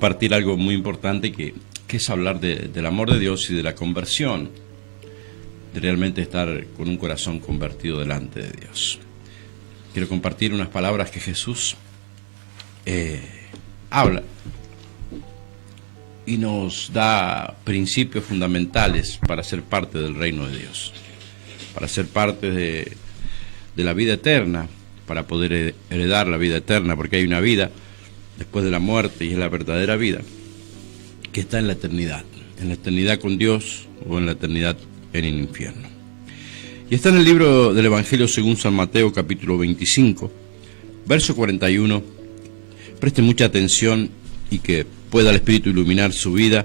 compartir algo muy importante que es hablar del amor de Dios y de la conversión, de realmente estar con un corazón convertido delante de Dios. Quiero compartir unas palabras que Jesús habla y nos da principios fundamentales para ser parte del reino de Dios, para ser parte de la vida eterna, para poder heredar la vida eterna, porque hay una vida después de la muerte y es la verdadera vida que está en la eternidad con Dios o en la eternidad en el infierno. Y está en el libro del Evangelio según San Mateo, capítulo 25, verso 41. Preste mucha atención y que pueda el Espíritu iluminar su vida,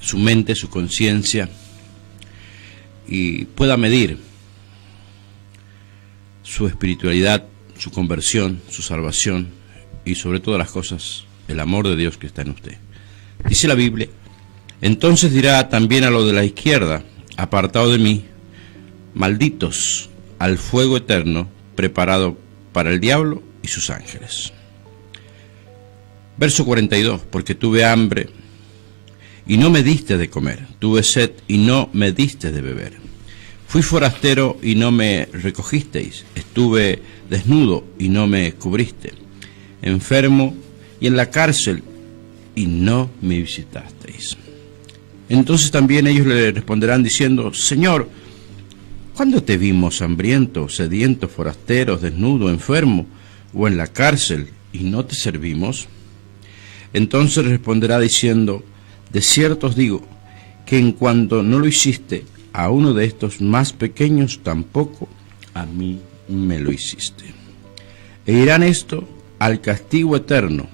su mente, su conciencia, y pueda medir su espiritualidad, su conversión, su salvación y sobre todas las cosas, el amor de Dios que está en usted. Dice la Biblia: entonces dirá también a lo de la izquierda: apartado de mí, malditos, al fuego eterno preparado para el diablo y sus ángeles. Verso 42, porque tuve hambre y no me diste de comer, tuve sed y no me diste de beber, fui forastero y no me recogisteis, estuve desnudo y no me cubriste, enfermo y en la cárcel y no me visitasteis. Entonces también ellos le responderán diciendo: Señor, ¿cuándo te vimos hambriento, sediento, forastero, desnudo, enfermo o en la cárcel y no te servimos? Entonces responderá diciendo: de cierto os digo que en cuanto no lo hiciste a uno de estos más pequeños, tampoco a mí me lo hiciste. E irán esto al castigo eterno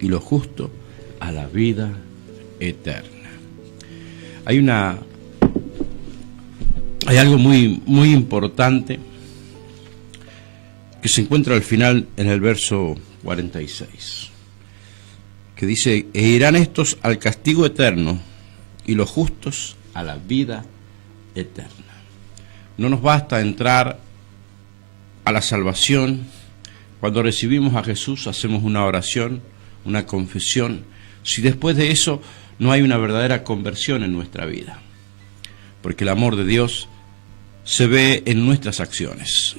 y lo justo a la vida eterna. Hay algo muy importante que se encuentra al final en el verso 46, que dice: e irán estos al castigo eterno y los justos a la vida eterna. No nos basta entrar a la salvación. Cuando recibimos a Jesús hacemos una oración, una confesión, si después de eso no hay una verdadera conversión en nuestra vida, porque el amor de Dios se ve en nuestras acciones.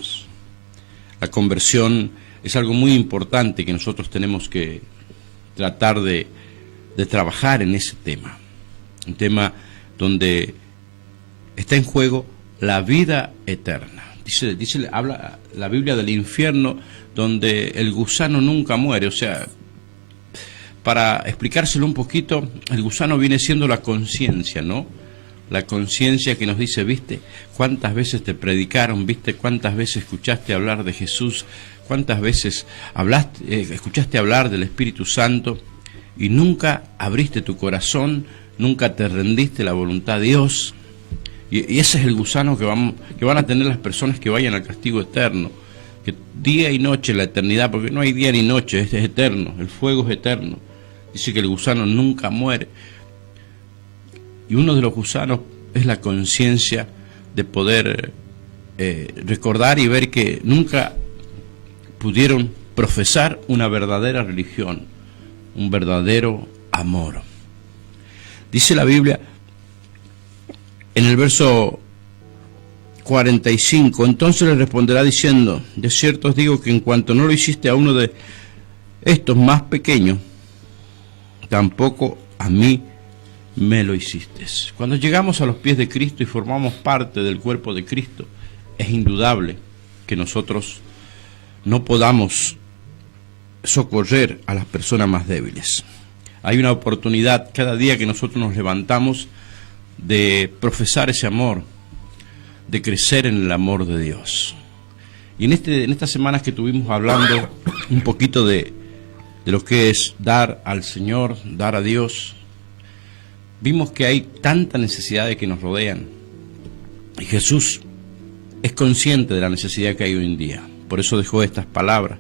La conversión es algo muy importante que nosotros tenemos que tratar de trabajar en ese tema, un tema donde está en juego la vida eterna. Habla la Biblia del infierno donde el gusano nunca muere. O sea, para explicárselo un poquito, el gusano viene siendo la conciencia, ¿no? La conciencia que nos dice: ¿viste cuántas veces te predicaron? ¿Viste cuántas veces escuchaste hablar de Jesús? ¿Cuántas veces escuchaste hablar del Espíritu Santo? Y nunca abriste tu corazón, nunca te rendiste a la voluntad de Dios. Y ese es el gusano que van a tener las personas que vayan al castigo eterno, que día y noche, la eternidad, porque no hay día ni noche, es eterno, el fuego es eterno. Dice que el gusano nunca muere. Y uno de los gusanos es la conciencia de poder recordar y ver que nunca pudieron profesar una verdadera religión, un verdadero amor. Dice la Biblia en el verso 45, entonces le responderá diciendo: de cierto os digo que en cuanto no lo hiciste a uno de estos más pequeños, tampoco a mí me lo hiciste. Cuando llegamos a los pies de Cristo y formamos parte del cuerpo de Cristo, es indudable que nosotros no podamos socorrer a las personas más débiles. Hay una oportunidad cada día que nosotros nos levantamos de profesar ese amor, de crecer en el amor de Dios. Y en estas semanas que estuvimos hablando un poquito de lo que es dar al Señor, dar a Dios, vimos que hay tanta necesidad de que nos rodean. Y Jesús es consciente de la necesidad que hay hoy en día. Por eso dejó estas palabras,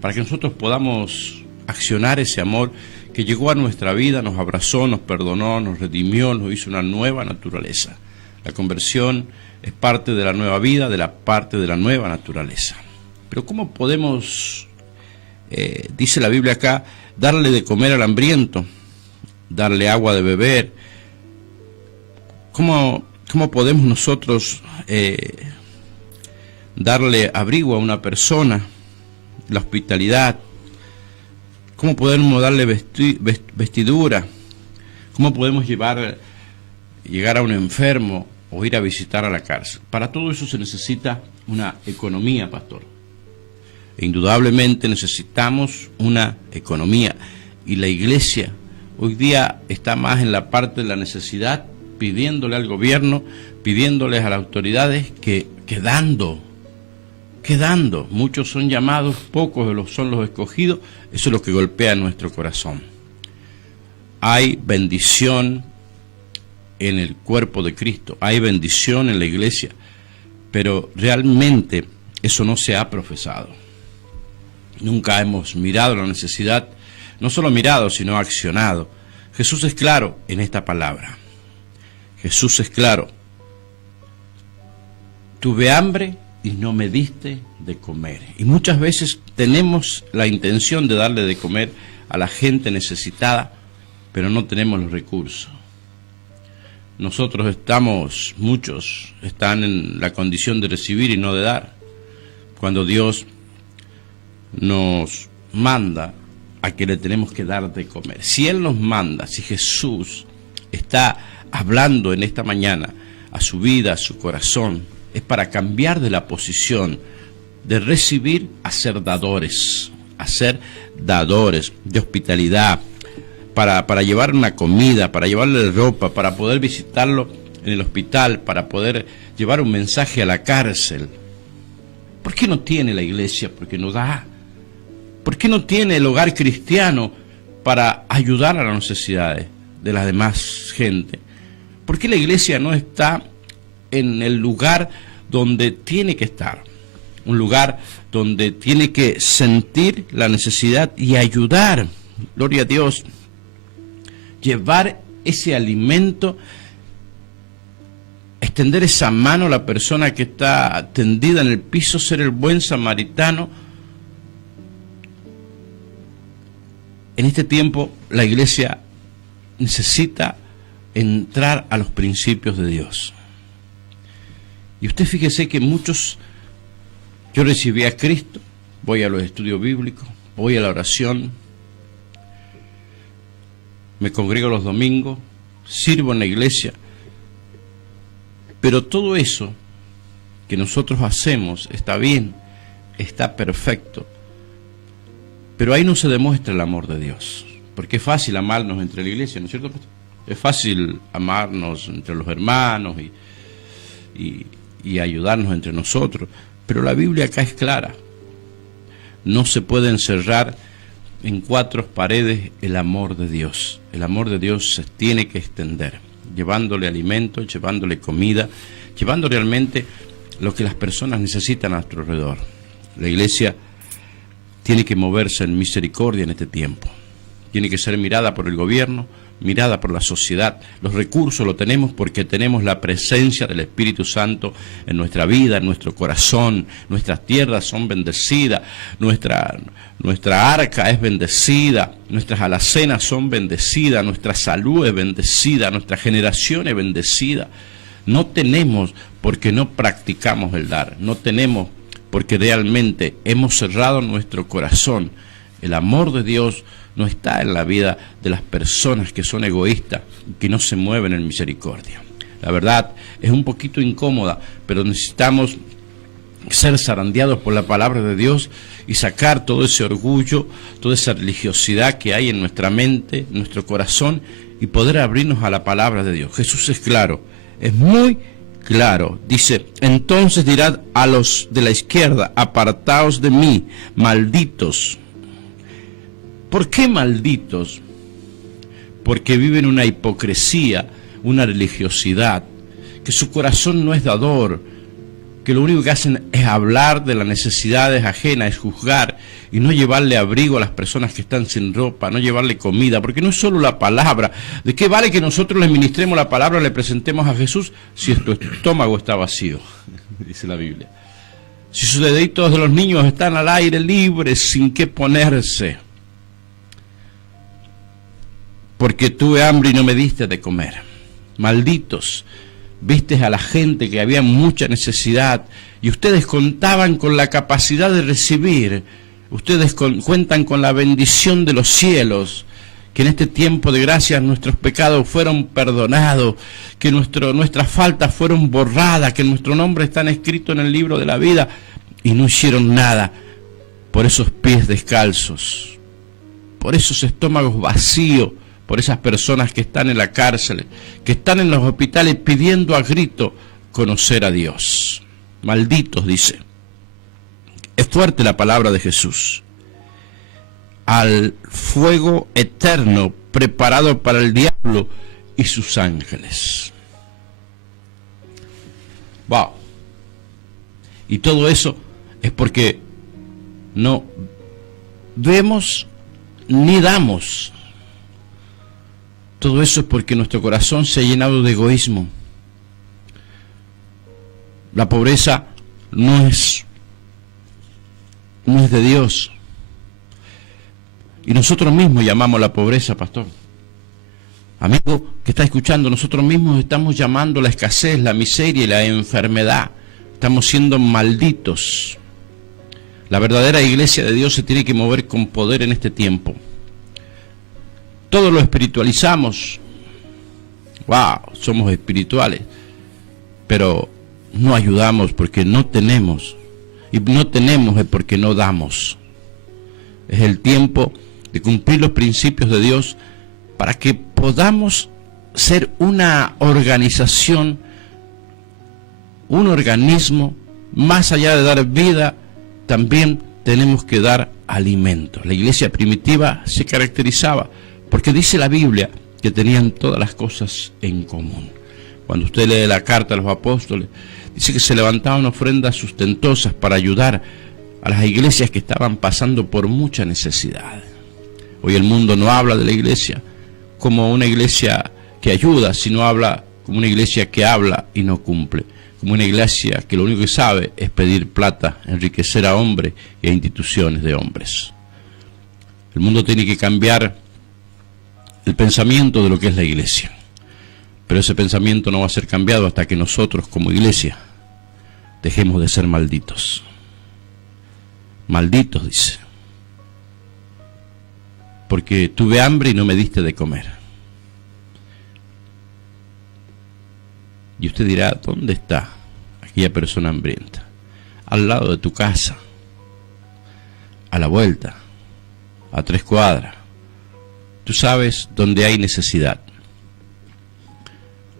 para que nosotros podamos accionar ese amor que llegó a nuestra vida, nos abrazó, nos perdonó, nos redimió, nos hizo una nueva naturaleza. La conversión es parte de la nueva vida, de la parte de la nueva naturaleza. Pero ¿cómo podemos, dice la Biblia acá, darle de comer al hambriento, darle agua de beber. ¿Cómo podemos nosotros darle abrigo a una persona? La hospitalidad. ¿Cómo podemos darle vestidura? ¿Cómo podemos llegar a un enfermo o ir a visitar a la cárcel? Para todo eso se necesita una economía, pastor. E indudablemente necesitamos una economía. Y la iglesia hoy día está más en la parte de la necesidad, pidiéndole al gobierno, pidiéndoles a las autoridades que dando. Muchos son llamados, pocos son los escogidos. Eso es lo que golpea nuestro corazón. Hay bendición en el cuerpo de Cristo, hay bendición en la iglesia, pero realmente eso no se ha profesado. Nunca hemos mirado la necesidad, no solo mirado, sino accionado. Jesús es claro en esta palabra. Jesús es claro. Tuve hambre y no me diste de comer. Y muchas veces tenemos la intención de darle de comer a la gente necesitada, pero no tenemos los recursos. Muchos están en la condición de recibir y no de dar. Cuando Dios nos manda a que le tenemos que dar de comer. Si Él nos manda, si Jesús está hablando en esta mañana a su vida, a su corazón, es para cambiar de la posición de recibir a ser dadores de hospitalidad, para llevar una comida, para llevarle ropa, para poder visitarlo en el hospital, para poder llevar un mensaje a la cárcel. ¿Por qué no tiene la iglesia? Porque no da. ¿Por qué no tiene el hogar cristiano para ayudar a las necesidades de la demás gente? ¿Por qué la iglesia no está en el lugar donde tiene que estar? Un lugar donde tiene que sentir la necesidad y ayudar. Gloria a Dios. Llevar ese alimento, extender esa mano a la persona que está tendida en el piso, ser el buen samaritano. En este tiempo la iglesia necesita entrar a los principios de Dios. Y usted fíjese que yo recibí a Cristo, voy a los estudios bíblicos, voy a la oración, me congrego los domingos, sirvo en la iglesia, pero todo eso que nosotros hacemos está bien, está perfecto, pero ahí no se demuestra el amor de Dios, porque es fácil amarnos entre la iglesia, ¿no es cierto, pastor? Es fácil amarnos entre los hermanos y ayudarnos entre nosotros, pero la Biblia acá es clara. No se puede encerrar en cuatro paredes el amor de Dios. El amor de Dios se tiene que extender, llevándole alimento, llevándole comida, llevando realmente lo que las personas necesitan a nuestro alrededor. La iglesia tiene que moverse en misericordia en este tiempo. Tiene que ser mirada por el gobierno, mirada por la sociedad. Los recursos los tenemos porque tenemos la presencia del Espíritu Santo en nuestra vida, en nuestro corazón. Nuestras tierras son bendecidas, nuestra arca es bendecida, nuestras alacenas son bendecidas, nuestra salud es bendecida, nuestra generación es bendecida. No tenemos porque no practicamos el dar, no tenemos porque realmente hemos cerrado nuestro corazón. El amor de Dios no está en la vida de las personas que son egoístas y que no se mueven en misericordia. La verdad es un poquito incómoda, pero necesitamos ser zarandeados por la palabra de Dios y sacar todo ese orgullo, toda esa religiosidad que hay en nuestra mente, en nuestro corazón, y poder abrirnos a la palabra de Dios. Jesús es claro, es muy claro. Dice: entonces dirá a los de la izquierda, apartaos de mí, malditos. ¿Por qué malditos? Porque viven una hipocresía, una religiosidad, que su corazón no es dador, que lo único que hacen es hablar de las necesidades ajenas, es juzgar y no llevarle abrigo a las personas que están sin ropa, no llevarle comida, porque no es solo la palabra. ¿De qué vale que nosotros le ministremos la palabra, le presentemos a Jesús, si tu estómago está vacío? Dice la Biblia. Si sus deditos de los niños están al aire libre, sin qué ponerse. porque tuve hambre y no me diste de comer. Malditos, vistes a la gente que había mucha necesidad y ustedes contaban con la capacidad de recibir. Ustedes cuentan con la bendición de los cielos, que en este tiempo de gracia nuestros pecados fueron perdonados, que nuestras faltas fueron borradas, que nuestro nombre está escrito en el libro de la vida, y no hicieron nada por esos pies descalzos, por esos estómagos vacíos, por esas personas que están en la cárcel, que están en los hospitales pidiendo a grito conocer a Dios. Malditos, dice. Es fuerte la palabra de Jesús. Al fuego eterno preparado para el diablo y sus ángeles. Wow. Y todo eso es porque no vemos ni damos. Todo eso es porque nuestro corazón se ha llenado de egoísmo. La pobreza no es de Dios. Y nosotros mismos llamamos la pobreza, pastor. Amigo que está escuchando, nosotros mismos estamos llamando la escasez, la miseria y la enfermedad. Estamos siendo malditos. La verdadera iglesia de Dios se tiene que mover con poder en este tiempo. Todo lo espiritualizamos. Wow, somos espirituales. Pero no ayudamos porque no tenemos. Y no tenemos es porque no damos. Es el tiempo de cumplir los principios de Dios para que podamos ser una organización, un organismo. Más allá de dar vida, también tenemos que dar alimento. La iglesia primitiva se caracterizaba porque dice la Biblia que tenían todas las cosas en común. Cuando usted lee la carta a los apóstoles, dice que se levantaban ofrendas sustentosas para ayudar a las iglesias que estaban pasando por mucha necesidad. Hoy el mundo no habla de la iglesia como una iglesia que ayuda, sino habla como una iglesia que habla y no cumple. Como una iglesia que lo único que sabe es pedir plata, enriquecer a hombres y a instituciones de hombres. El mundo tiene que cambiar el pensamiento de lo que es la iglesia. Pero ese pensamiento no va a ser cambiado hasta que nosotros como iglesia dejemos de ser malditos. Malditos, dice. Porque tuve hambre y no me diste de comer. Y usted dirá, ¿dónde está aquella persona hambrienta? Al lado de tu casa, a la vuelta, a 3 cuadras. Tú sabes dónde hay necesidad.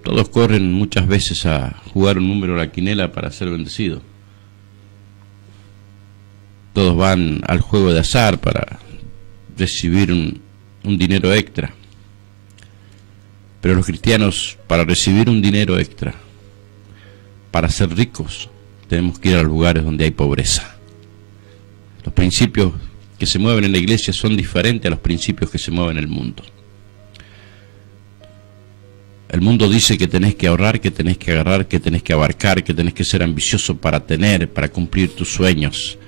Todos corren muchas veces a jugar un número a la quinela para ser bendecidos. Todos van al juego de azar para recibir un dinero extra. Pero los cristianos, para recibir un dinero extra, para ser ricos, tenemos que ir a los lugares donde hay pobreza. Los principios que se mueven en la iglesia son diferentes a los principios que se mueven en el mundo. El mundo dice que tenés que ahorrar, que tenés que agarrar, que tenés que abarcar, que tenés que ser ambicioso para tener, para cumplir tus sueños.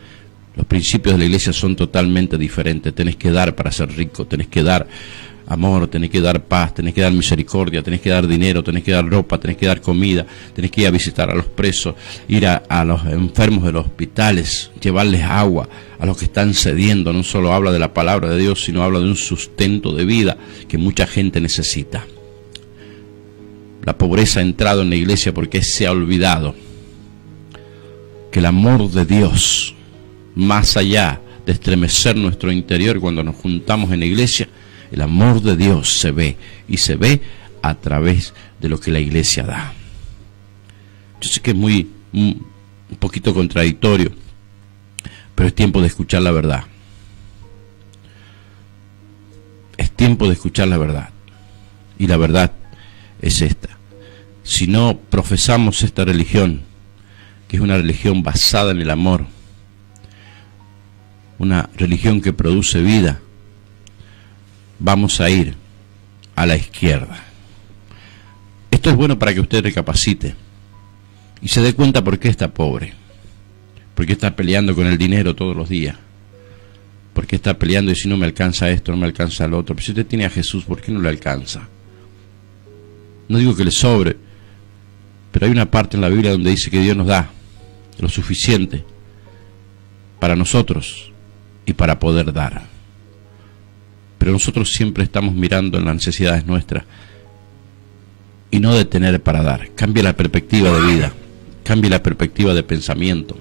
Los principios de la iglesia son totalmente diferentes. Tenés que dar para ser rico, tenés que dar amor, tenés que dar paz, tenés que dar misericordia, tenés que dar dinero, tenés que dar ropa, tenés que dar comida, tenés que ir a visitar a los presos, ir a los enfermos de los hospitales, llevarles agua a los que están cediendo. No solo habla de la palabra de Dios, sino habla de un sustento de vida que mucha gente necesita. La pobreza ha entrado en la iglesia porque se ha olvidado que el amor de Dios, más allá de estremecer nuestro interior cuando nos juntamos en la iglesia, el amor de Dios se ve, y se ve a través de lo que la iglesia da. Yo sé que es un poquito contradictorio, pero es tiempo de escuchar la verdad. Es tiempo de escuchar la verdad. Y la verdad es esta: si no profesamos esta religión, que es una religión basada en el amor, una religión que produce vida, vamos a ir a la izquierda. Esto es bueno para que usted recapacite y se dé cuenta por qué está pobre, por qué está peleando con el dinero todos los días, ¿Por qué está peleando y si no me alcanza esto, no me alcanza lo otro? Pero si usted tiene a Jesús, ¿por qué no le alcanza? No digo que le sobre, pero hay una parte en la Biblia donde dice que Dios nos da lo suficiente para nosotros y para poder dar. Pero nosotros siempre estamos mirando en las necesidades nuestras y no de tener para dar. Cambie la perspectiva de vida, cambie la perspectiva de pensamiento.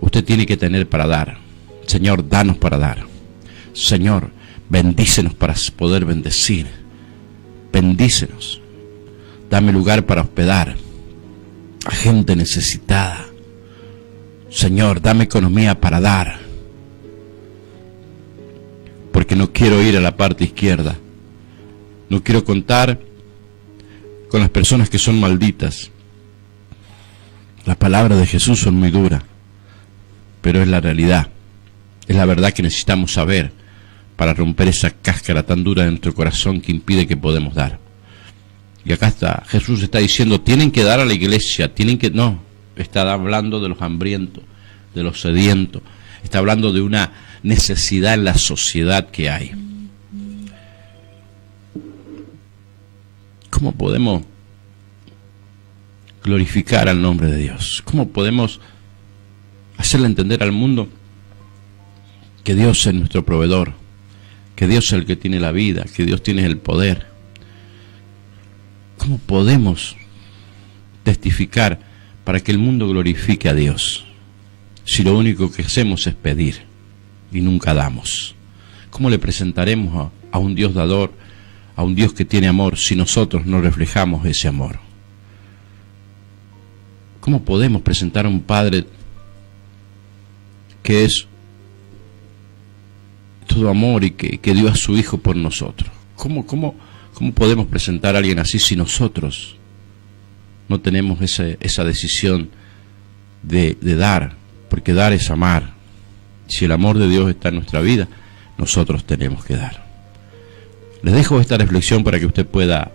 Usted tiene que tener para dar. Señor, danos para dar. Señor, bendícenos para poder bendecir. Bendícenos. Dame lugar para hospedar a gente necesitada. Señor, dame economía para dar. Porque no quiero ir a la parte izquierda. No quiero contar con las personas que son malditas. Las palabras de Jesús son muy duras, pero es la realidad. Es la verdad que necesitamos saber para romper esa cáscara tan dura de nuestro corazón que impide que podamos dar. Y acá está, Jesús está diciendo, tienen que dar a la iglesia, tienen que... No, está hablando de los hambrientos, de los sedientos, está hablando de una necesidad en la sociedad que hay. ¿Cómo podemos glorificar al nombre de Dios? ¿Cómo podemos hacerle entender al mundo que Dios es nuestro proveedor, que Dios es el que tiene la vida, que Dios tiene el poder? ¿Cómo podemos testificar para que el mundo glorifique a Dios si lo único que hacemos es pedir y nunca damos? ¿Cómo le presentaremos a un Dios dador, a un Dios que tiene amor, si nosotros no reflejamos ese amor? ¿Cómo podemos presentar a un Padre que es todo amor y que dio a su Hijo por nosotros? ¿Cómo podemos presentar a alguien así si nosotros no tenemos esa decisión de dar? Porque dar es amar. Si el amor de Dios está en nuestra vida, nosotros tenemos que dar. Les dejo esta reflexión para que usted pueda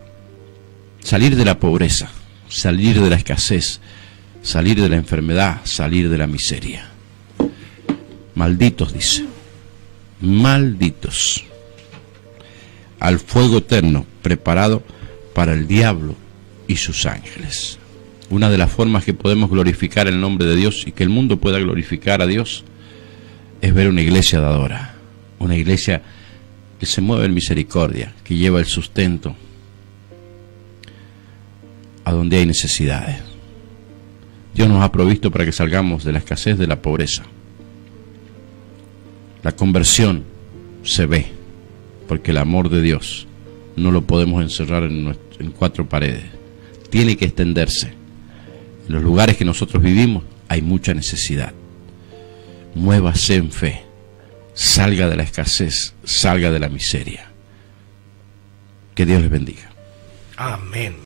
salir de la pobreza, salir de la escasez, salir de la enfermedad, salir de la miseria. Malditos, dice, malditos al fuego eterno preparado para el diablo y sus ángeles. Una de las formas que podemos glorificar el nombre de Dios y que el mundo pueda glorificar a Dios es ver una iglesia dadora, una iglesia que se mueve en misericordia, que lleva el sustento a donde hay necesidades. Dios nos ha provisto para que salgamos de la escasez, de la pobreza. La conversión se ve, porque el amor de Dios no lo podemos encerrar en cuatro paredes. Tiene que extenderse. En los lugares que nosotros vivimos hay mucha necesidad. Muévase en fe. Salga de la escasez, salga de la miseria. Que Dios les bendiga. Amén.